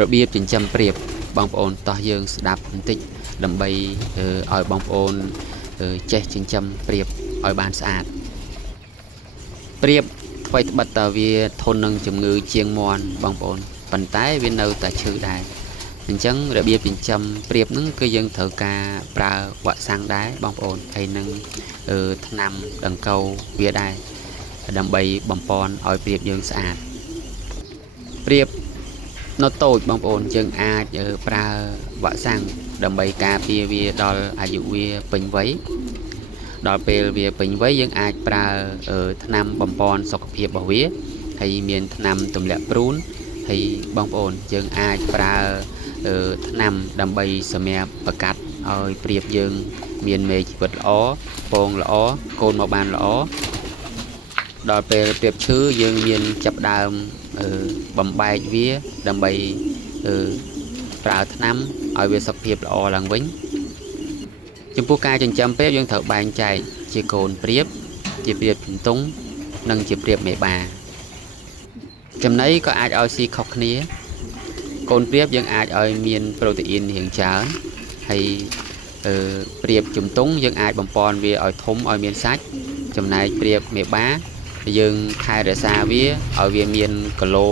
ระเบียบចិញ្ចឹមប្រៀបបងប្អូនតោះយើងស្ដាប់បន្តិចដើម្បីឲ្យបងប្អូនចេះចិញ្ចឹមប្រៀបឲ្យបានស្អាតប្រៀបថ្មីត្បិតតើវាធន់នឹងជំងឺជាងមាន់បងប្អូនប៉ុន្តែវានៅតែឈឺដែរអញ្ចឹងរបៀបចិញ្ចឹមប្រៀបហ្នឹងគឺយើងត្រូវការប្រើវ៉ាក់សាំងដែរបងប្អូនហើយនឹងថ្នាំដង្កូវវាដែរដើម្បីបំពន់ឲ្យប្រៀបយើងស្អាតប្រៀបនៅតូចបងប្អូនយើងអាចប្រើវ៉ាក់សាំងដើម្បីការពារវាដល់អាយុវាពេញវ័យដល់ពេលវាពេញវ័យយើងអាចប្រើថ្នាំបំពន់សុខភាពរបស់វាហើយមានថ្នាំទម្លាក់ព្រូនហើយបងប្អូនយើងអាចប្រើថ្នាំដើម្បីសម្រាប់បង្កាត់ឲ្យប្រៀបយើងមានមេជីវិតល្អពងល្អកូនមកបានល្អដល់ពេលប្រៀបឈឺយើងមានចាប់ដើមបំបែកវាដើម្បីប្រើថ្នាំឲ្យវាសុខភាពល្អឡើងវិញចំពោះការចិញ្ចឹមប្រៀបយើងត្រូវបែងចែកជាកូនប្រៀបជាប្រៀបជំទង់និងជាប្រៀបមេបាចំណីក៏អាចឲ្យស៊ីខុសគ្នាកូនប្រៀបយើងអាចឲ្យមានប្រូតេអ៊ីនរាងច្រើនហើយប្រៀបជំទង់យើងអាចបំពន់វាឲ្យធំឲ្យមានសាច់ចំណែកប្រៀបមេបាយើងថែរក្សាវាឲ្យវាមានគីឡូ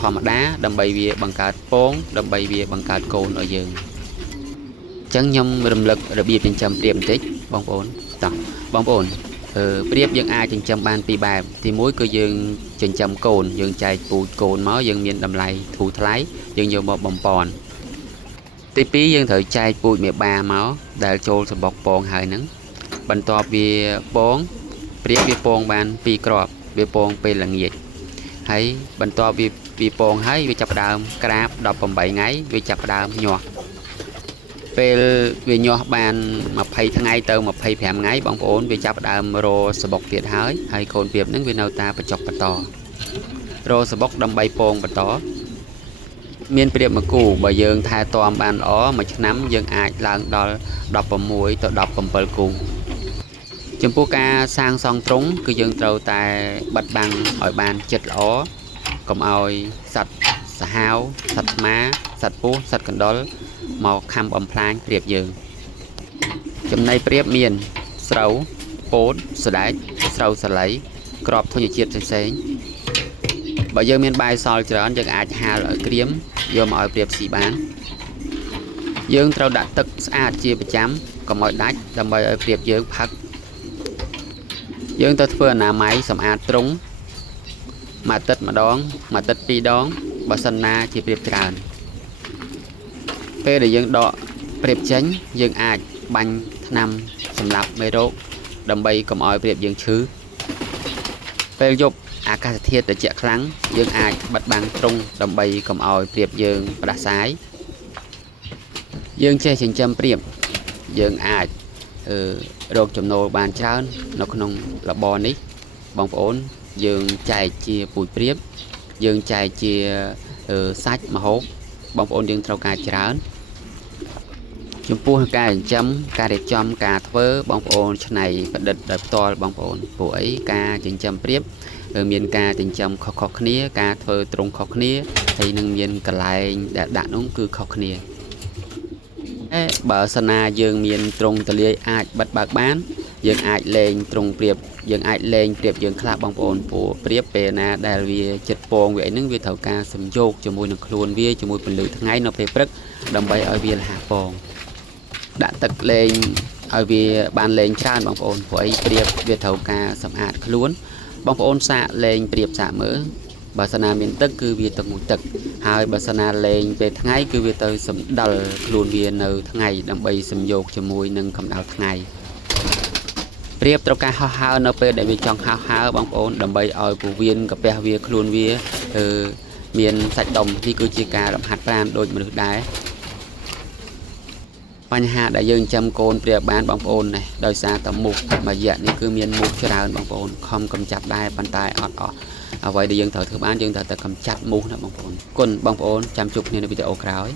ធម្មតាដើម្បីវាបង្កើតពងដើម្បីវាបង្កើតកូនឲ្យយើងអញ្ចឹងខ្ញុំរំលឹករបៀបចិញ្ចឹមប្រៀបបន្តិចបងប្អូនតោះបងប្អូនប្រៀបយើងអាចចិញ្ចឹមបានពីរបែបទីមួយគឺយើងចិញ្ចឹមកូនយើងចែកពូជកូនមកយើងមានតម្លៃធូរថ្លៃយើងយកមកបំពន់ទីពីរយើងត្រូវចែកពូជមេបាមកដែលចូលសម្បុកពងហើយហ្នឹងបន្ទាប់វាពងប្រៀបវាពងបាន2គ្រាប់វាពងពេលល្ងាចហើយបន្ទាប់វាពងហើយវាចាប់ដើមក្រាប18ថ្ងៃវាចាប់ដើមញាស់ពេលវាញាស់បាន20ថ្ងៃទៅ25ថ្ងៃបងប្អូនវាចាប់ដើមរសបុកទៀតហើយកូនប្រៀបហ្នឹងវានៅតែបញ្ចុកបន្តរសបុកដើម្បីពងបន្តមានប្រៀបមួយគូបើយើងថែទាំបានល្អមួយឆ្នាំយើងអាចឡើងដល់16ទៅ17គូចំពោះការសាងសង់ទ្រុងគឺយើងត្រូវតែបិទបាំងឲ្យបានចិត្តល្អកុំឲ្យសត្វសាហាវសត្វស្មាសត្វពស់សត្វកណ្ដុរមកខំបំផ្លាញប្រៀបយើងចំណីប្រៀបមានស្រូវពោតសណ្តែកស្រូវសាលីក្របធញ្ញជាតិផ្សេងៗបើយើងមានបាយសល់ច្រើនយើងអាចហាលឲ្យក្រៀមយកមកឲ្យប្រៀបស៊ីបានយើងត្រូវដាក់ទឹកស្អាតជាប្រចាំកុំឲ្យដាច់ដើម្បីឲ្យប្រៀបយើងផឹកយើងទៅធ្វើអនាម័យសម្អាតទ្រុងមួយអាទិត្យម្ដងមួយអាទិត្យ2ដងបើសិនណាជាប្រៀបច្រើនពេលដែលយើងដកប្រៀបចេញយើងអាចបាញ់ថ្នាំសម្លាប់មេរោគដើម្បីកុំឲ្យប្រៀបយើងឈឺពេលយប់អាកាសធាតុត្រជាក់ខ្លាំងយើងអាចបិទបាំងទ្រុងដើម្បីកុំឲ្យប្រៀបយើងផ្ដាសាយយើងចេះចិញ្ចឹមប្រៀបយើងអាចរកចំណូលបានច្រើននៅក្នុងរបរនេះបងប្អូនយើងចែកជាពូជប្រៀបយើងចែកជាសាច់ម្ហូបបងប្អូនយើងត្រូវការច្រើនចំពោះការចិញ្ចឹមការរៀបចំការធ្វើបងប្អូនច្នៃប្រឌិតដោយផ្ទាល់បងប្អូនព្រោះអីការចិញ្ចឹមប្រៀបមានការចិញ្ចឹមខុសៗគ្នាការធ្វើទ្រុងខុសគ្នាហើយនឹងមានកន្លែងដែលដាក់នោះគឺខុសគ្នាបើសិនណាយើងមានទ្រុងទលាយអាចបិទបើកបានយើងអាចលេងទ្រុងប្រៀបយើងអាចលេងប្រៀបយើងខ្លះបងប្អូនព្រោះប្រៀបពេលណាដែលវាចិត្តពងវាអីហ្នឹងវាត្រូវការសំយោគជាមួយនឹងខ្លួនវាជាមួយពន្លឺថ្ងៃនៅពេលព្រឹកដើម្បីឲ្យវាលះពងដាក់ទឹកលេងឲ្យវាបានលេងច្រើនបងប្អូនព្រោះអីប្រៀបវាត្រូវការសម្អាតខ្លួនបងប្អូនសាកលេងប្រៀបសាកមើលបើសិនណាមានទឹកគឺវាទឹកមួយទឹកហើយបើសិនណាលេងពេលថ្ងៃគឺវាទៅសម្ដិលខ្លួនវានៅថ្ងៃដើម្បីសំយោគជាមួយនឹងកម្ដៅថ្ងៃប្រៀបត្រូវការហោះហើរនៅពេលដែលវាចង់ហោះហើរបងប្អូនដើម្បីឲ្យពោះវៀនកាពះវាខ្លួនវាមានសាច់ដុំនេះគឺជាការរំហាត់ប្រាណដូចមនុស្សដែរបញ្ហាដែលយើងចាំកូនប្រៀបបានបងប្អូននេះដោយសារតែមូសមួយរយៈនេះគឺមានមូសច្រើនបងប្អូនខំកំចាត់ដែរប៉ុន្តែអត់អស់អ្វីដែលយើងត្រូវធ្វើបានយើងត្រូវតែកំចាត់មូសណាបងប្អូនគុណបងប្អូនចាំជួបគ្នានៅវីដេអូក្រោយ